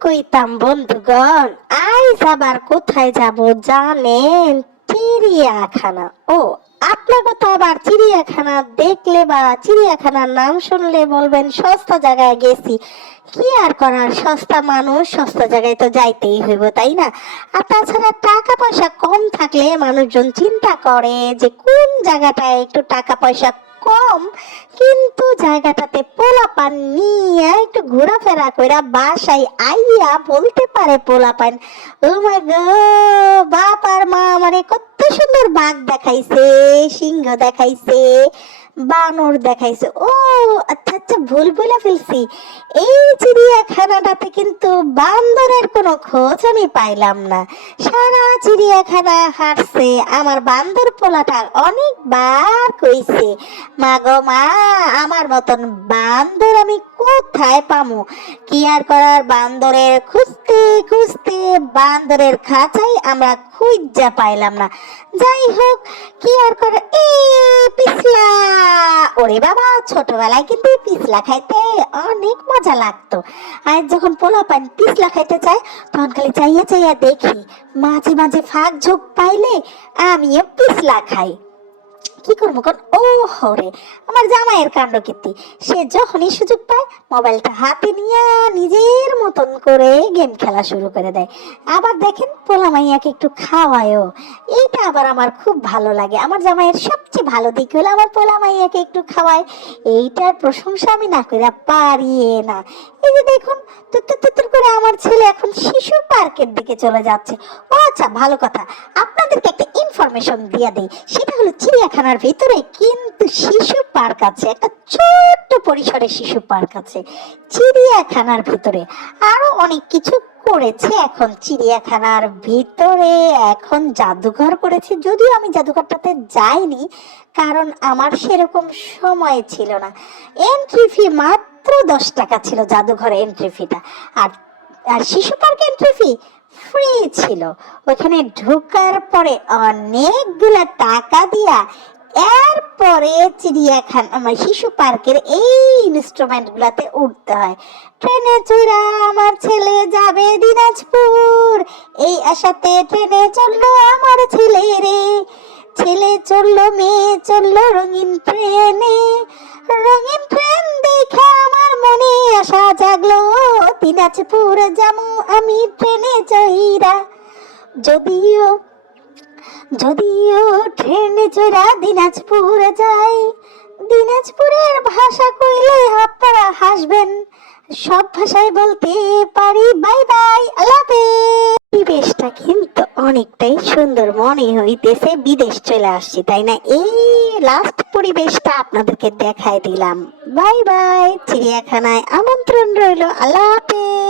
কইতাম বন্ধুগণ, আজ আবার কোথায় যাব জানেন? চিড়িয়াখানা। ও, আপনাকে তো আবার চিড়িয়াখানা দেখলে বা চিড়িয়াখানার নাম শুনলে বলবেন সস্তা জায়গায় গেছি। কি আর করার, সস্তা মানুষ সস্তা জায়গায় তো যাইতেই হইব, তাই না? আর তাছাড়া টাকা পয়সা কম থাকলে মানুষজন চিন্তা করে যে কোন জায়গাটায় একটু টাকা পয়সা কম কিন্তু জায়গাটাতে পোলাপান নিয়ে একটু ঘোরাফেরা কইরা বাসায় আইয়া বলতে পারে পোলাপান, ও মাই গো, বাপ আর মা আমারে কত সুন্দর বাঘ দেখাইছে, সিংহ দেখাইছে, বানর দেখাইছে। ও আচ্ছা আচ্ছা, ভুল বলে ফেলছি, এই চিড়িয়াখানাটাতে কিন্তু বান্দরের কোনো খোঁজ আমি পাইলাম না। সারা চিড়িয়াখানা হাঁটছে আমার বান্দর পোলাটা অনেকবার কইছে, মা গো মা, আমার মতন বান্দর আমি কোথায় পামু? কি আর করার, বান্দরের খুঁজতে খুঁজতে বান্দরের খাঁচাই আমরা খুঁজা পাইলাম না। যাই হোক, কি আর করার, এই পিছলা, ওরে বাবা, ছোটবেলায় কিন্তু পিছলা খাইতে অনেক মজা লাগতো। আর যখন পোলাপান পিছলা খাইতে চায় তখন খালি চাইয়া চাইয়া দেখি, মাঝে মাঝে ফাঁক ঝোঁক পাইলে আমিও পিছলা খাই। কি করবো কোন, ও হরে, আমার জামাইয়ের কাণ্ড কীর্তি, সে যখনই সুযোগ পায় মোবাইলটা হাতে নিয়ে নিজের মতন করে গেম খেলা শুরু করে দেয়। আবার দেখেন পোলা মাইয়াকে একটু খাওয়ায়ও, এইটা আবার আমার খুব ভালো লাগে। আমার জামাইয়ের সবচেয়ে ভালো দিক হলো আমার পোলা মাইয়াকে একটু খাওয়ায়, এইটার প্রশংসা আমি না করে পারিয়ে না। এই যে দেখুন, তুত্তুর তুত্তুর করে আমার ছেলে এখন শিশু পার্কের দিকে চলে যাচ্ছে। ও আচ্ছা, ভালো কথা, আপনাদেরকে একটা ইনফরমেশন দিয়ে দেই, সেটা হলো চিড়িয়াখানার ভিতরে কিন্তু শিশু পার্ক আছে, একটা ছোট্ট পরিসরে শিশু পার্ক আছে চিড়িয়াখানার ভিতরে। আরো অনেক কিছু করেছে এখন চিড়িয়াখানার ভিতরে, এখন জাদুঘর করেছে, যদিও আমি জাদুঘরটাতে যাইনি কারণ আমার সেরকম সময় ছিল না। এন্ট্রি ফি মাত্র 10 টাকা ছিল জাদুঘরে এন্ট্রি ফিটা, আর আর শিশু পার্ক এন্ট্রি ফি ফ্রি ছিল। ওখানে ঢোকার পরে অনেকগুলা টাকা দিয়া এরপরে চিড়িয়াখানা আমার শিশু পার্কের এই ইনস্ট্রুমেন্ট গুলাতে উঠতে হয়। ট্রেনে চড়া আমার ছেলে যাবে দিনাজপুর, এই আশাতে ট্রেনে চললো আমার ছেলে রে, ছেলে চললো মেয়ে চললো রঙিন ট্রেনে, রঙিন ট্রেন দেখে আমার মনে আশা জাগলো, দিনাজপুর যামু আমি ট্রেনে চইরা। যদিও যদিও ট্রেনে চড়া দিনাজপুর যাই, দিনাজপুরের ভাষা কইলে আপনারা হাসবেন, সব ভাষায় বলতে পারি বাই বাই, আল্লাহ হাফেজ। পরিবেশটা কিন্তু অনেকটাই সুন্দর মনে হইতেছে, বিদেশ চলে আসছি তাই না? এই লাস্ট পরিবেশটা আপনাদেরকে দেখাই দিলাম। বাই বাই, চিড়িয়াখানায় আমন্ত্রণ রইল, আল্লাহ হাফেজ।